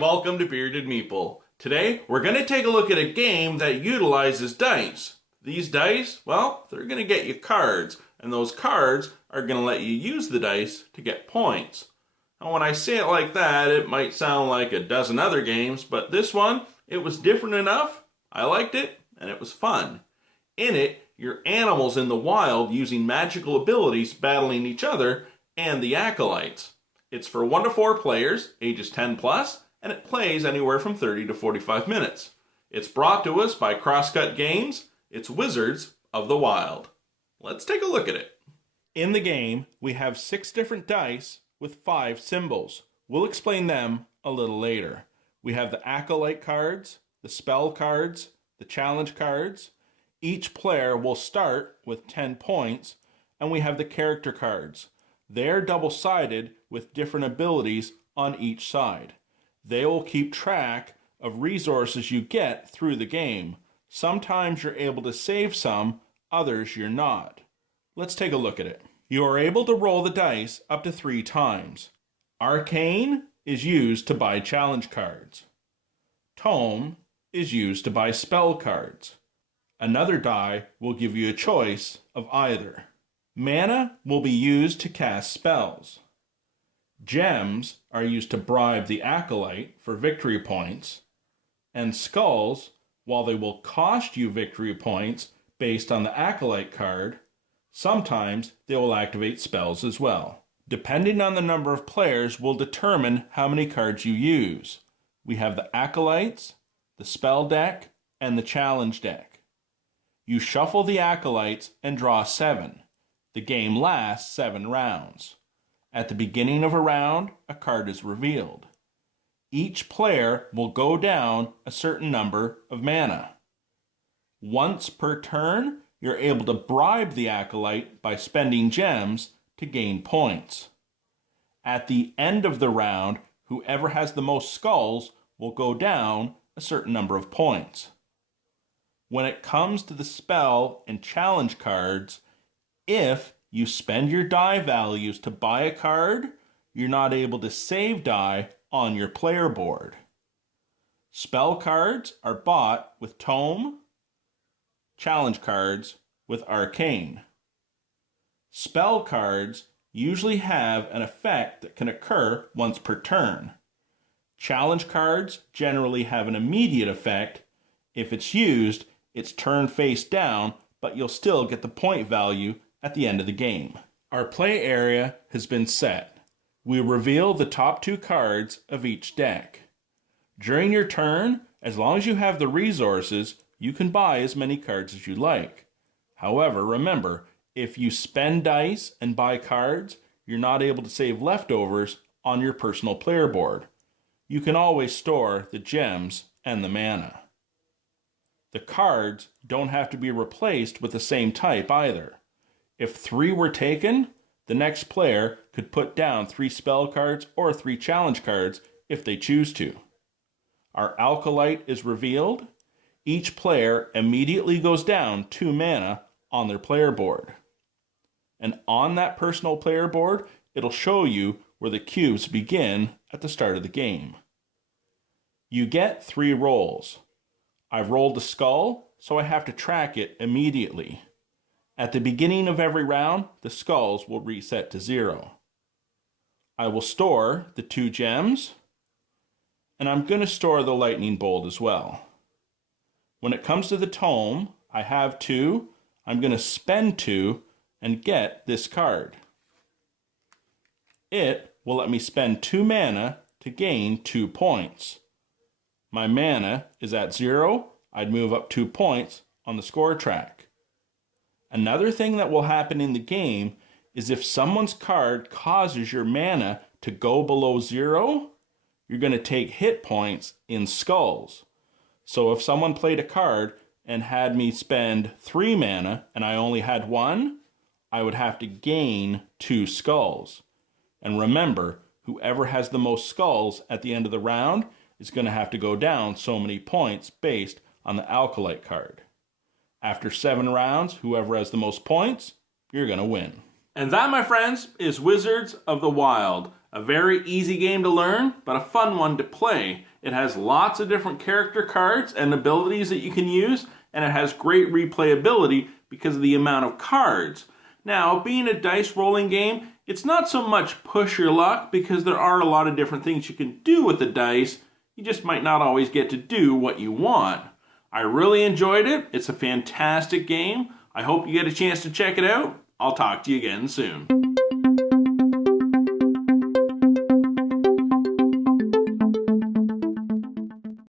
welcome to Bearded Meeple. Today, we're going to take a look at a game that utilizes dice. These dice, well, they're going to get you cards, and those cards are going to let you use the dice to get points. Now, when I say it like that, it might sound like a dozen other games, but this one, it was different enough, I liked it, and it was fun. In it, you're animals in the wild using magical abilities battling each other and the acolytes. It's for 1 to 4 players, ages 10 plus, and it plays anywhere from 30 to 45 minutes. It's brought to us by Crosscut Games. It's Wizards of the Wild. Let's take a look at it. In the game, we have 6 different dice with 5 symbols. We'll explain them a little later. We have the acolyte cards, the spell cards, the challenge cards. Each player will start with 10 points, and we have the character cards. They're double-sided with different abilities on each side. They will keep track of resources you get through the game. Sometimes you're able to save some, others you're not. Let's take a look at it. You are able to roll the dice up to 3 times. Arcane is used to buy challenge cards. Tome is used to buy spell cards. Another die will give you a choice of either. Mana will be used to cast spells. Gems are used to bribe the acolyte for victory points. And skulls, while they will cost you victory points based on the acolyte card, sometimes they will activate spells as well. Depending on the number of players will determine how many cards you use. We have the acolytes, the spell deck, and the challenge deck. You shuffle the acolytes and draw 7. The game lasts 7 rounds. At the beginning of a round, a card is revealed. Each player will go down a certain number of mana. Once per turn, you're able to bribe the acolyte by spending gems to gain points. At the end of the round, whoever has the most skulls will go down a certain number of points. When it comes to the spell and challenge cards, if you spend your die values to buy a card, you're not able to save die on your player board. Spell cards are bought with Tome, challenge cards with Arcane. Spell cards usually have an effect that can occur once per turn. Challenge cards generally have an immediate effect. If it's used, it's turned face down, but you'll still get the point value at the end of the game. Our play area has been set. We reveal the top 2 cards of each deck. During your turn, as long as you have the resources, you can buy as many cards as you like. However, remember, if you spend dice and buy cards, you're not able to save leftovers on your personal player board. You can always store the gems and the mana. The cards don't have to be replaced with the same type either. If 3 were taken, the next player could put down 3 spell cards or 3 challenge cards if they choose to. Our acolyte is revealed. Each player immediately goes down 2 mana on their player board. And on that personal player board, it'll show you where the cubes begin at the start of the game. You get 3 rolls. I've rolled a skull, so I have to track it immediately. At the beginning of every round, the skulls will reset to 0. I will store the 2 gems, and I'm going to store the lightning bolt as well. When it comes to the tome, I have 2. I'm going to spend 2 and get this card. It will let me spend 2 mana to gain 2 points. My mana is at 0. I'd move up 2 points on the score track. Another thing that will happen in the game is if someone's card causes your mana to go below 0, you're going to take hit points in skulls. So if someone played a card and had me spend 3 mana and I only had 1, I would have to gain 2 skulls. And remember, whoever has the most skulls at the end of the round is going to have to go down so many points based on the acolyte card. After 7 rounds, whoever has the most points, you're going to win. And that, my friends, is Wizards of the Wild. A very easy game to learn, but a fun one to play. It has lots of different character cards and abilities that you can use, and it has great replayability because of the amount of cards. Now, being a dice rolling game, it's not so much push your luck because there are a lot of different things you can do with the dice. You just might not always get to do what you want. I really enjoyed it. It's a fantastic game. I hope you get a chance to check it out. I'll talk to you again soon.